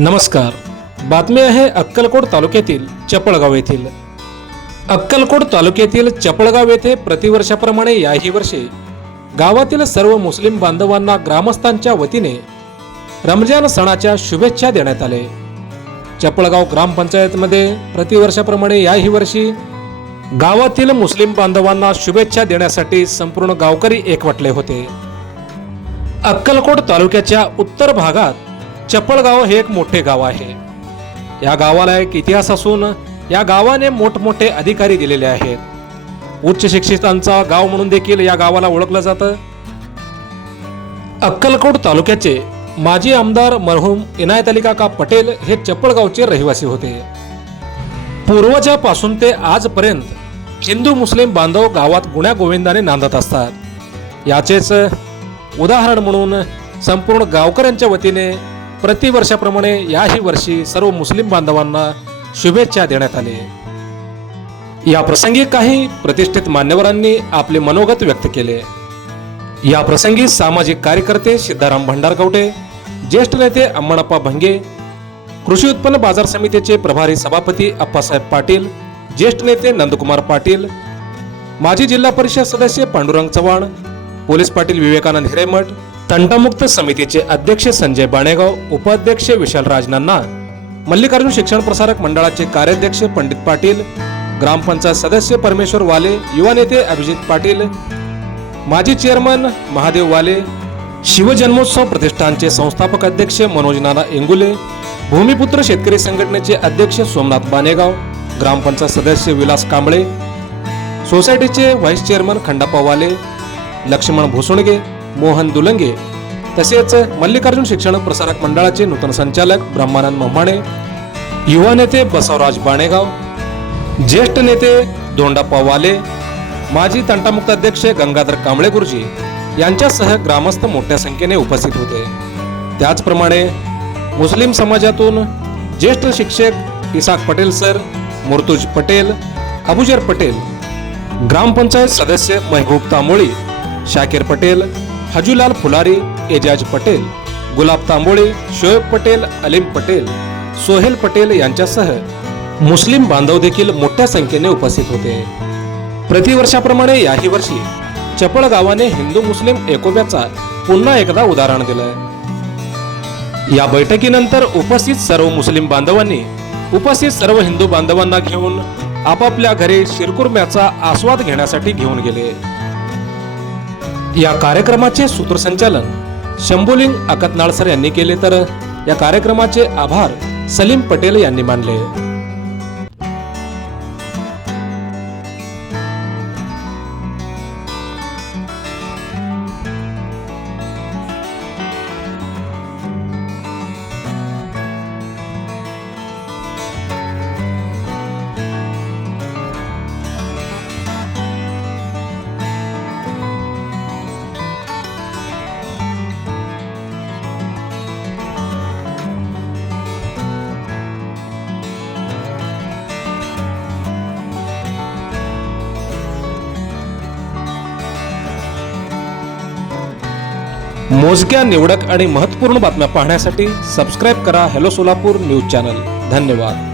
नमस्कार. बातमी आहे अक्कलकोट तालुक्यातील चपळगाव येथील. अक्कलकोट तालुक्यातील चपळगाव येथे प्रतिवर्षाप्रमाणे याही वर्षी गावातील सर्व मुस्लिम बांधवांना ग्रामस्थांच्या वतीने रमजान सणाच्या शुभेच्छा देण्यात आले. चपळगाव ग्रामपंचायतमध्ये प्रतिवर्षाप्रमाणे याही वर्षी गावातील मुस्लिम बांधवांना शुभेच्छा देण्यासाठी संपूर्ण गावकरी एकवटले होते. अक्कलकोट तालुक्याच्या उत्तर भागात चपळगाव हे एक मोठे गाव आहे. या गावाला एक इतिहास असून या गावाने मोठमोठे अधिकारी दिलेले आहेत. उच्च शिक्षितांचा गाव म्हणून देखील या गावाला ओळखलं जातं. अक्कलकोट तालुक्याचे माजी आमदार मरहूम इनायत अली काका पटेल हे चपळगावचे रहिवासी होते. पूर्वजापासून ते आजपर्यंत हिंदू मुस्लिम बांधव गावात गुण्या गोविंदाने नांदत असतात. याचेच उदाहरण म्हणून संपूर्ण गावकऱ्यांच्या वतीने प्रतिवर्षाप्रमाणे याही वर्षी सर्व मुस्लिम बांधवांना शुभेच्छा देण्यात आली. या प्रसंगी काही प्रतिष्ठित मान्यवरांनी आपले मनोगत व्यक्त केले. या प्रसंगी सामाजिक कार्यकर्ते सिद्धाराम भंडारकवटे, ज्येष्ठ नेते अम्मणप्पा भंगे, कृषी उत्पन्न बाजार समितीचे प्रभारी सभापती अप्पासाहेब पाटील, ज्येष्ठ नेते नंदकुमार पाटील, माजी जिल्हा परिषद सदस्य पांडुरंग चव्हाण, पोलीस पाटील विवेकानंद हिरेमठ, तंटामुक्त समितीचे अध्यक्ष संजय बाणेगाव, उपाध्यक्ष विशालराज नन्ना, मल्लिकार्जुन शिक्षण प्रसारक मंडळाचे कार्याध्यक्ष पंडित पाटील, ग्रामपंचायत सदस्य परमेश्वर वाले, युवा नेते अभिजित पाटील, माजी चेअरमन महादेव वाले, शिवजन्मोत्सव प्रतिष्ठानचे संस्थापक अध्यक्ष मनोज नाना इंगुले, भूमिपुत्र शेतकरी संघटनेचे अध्यक्ष सोमनाथ बाणेगाव, ग्रामपंचायत सदस्य विलास कांबळे, सोसायटीचे व्हाईस चेअरमन खंडाप्पा वाले, लक्ष्मण भुसुणगे, मोहन दुलंगे, तसेच मल्लिकार्जुन शिक्षण प्रसारक मंडळाचे नूतन संचालक ब्रह्मानंद मोम्हाणे, युवा नेते बसवराज बाणेगाव, ज्येष्ठ नेते दोंडाप्पा वाले, माजी तंटामुक्त अध्यक्ष गंगाधर कांबळे गुरुजी यांच्यासह ग्रामस्थ मोठ्या संख्येने उपस्थित होते. त्याचप्रमाणे मुस्लिम समाजातून ज्येष्ठ शिक्षक इसाक पटेल सर, मुर्तुज पटेल, अबुजर पटेल, ग्रामपंचायत सदस्य महबूब तांबोळी, शाकीर पटेल, हजूलाल फुलारी, एजाज पटेल, गुलाब तांबोळी, शोएब पटेल, अलीम पटेल, सोहेल पटेल यांच्यासह मुस्लिम बांधव देखील मोठ्या संख्येने उपस्थित होते. प्रतिवर्षाप्रमाणे याही वर्षी चपळ गावाने हिंदू मुस्लिम एकोप्याचा पुन्हा एकदा उदाहरण दिलं. या बैठकीनंतर उपस्थित सर्व मुस्लिम बांधवांनी उपस्थित सर्व हिंदू बांधवांना घेऊन आपापल्या घरी शिरकुर्म्याचा आस्वाद घेण्यासाठी घेऊन गेले. या कार्यक्रमाचे सूत्रसंचालन शंभुलिंग अकतनाळसर यांनी केले, तर या कार्यक्रमाचे आभार सलीम पटेल यांनी मानले. मोजक्या निवडक आणि महत्त्वपूर्ण बातम्या पाहण्यासाठी सबस्क्राईब करा हॅलो सोलापूर न्यूज चॅनल. धन्यवाद.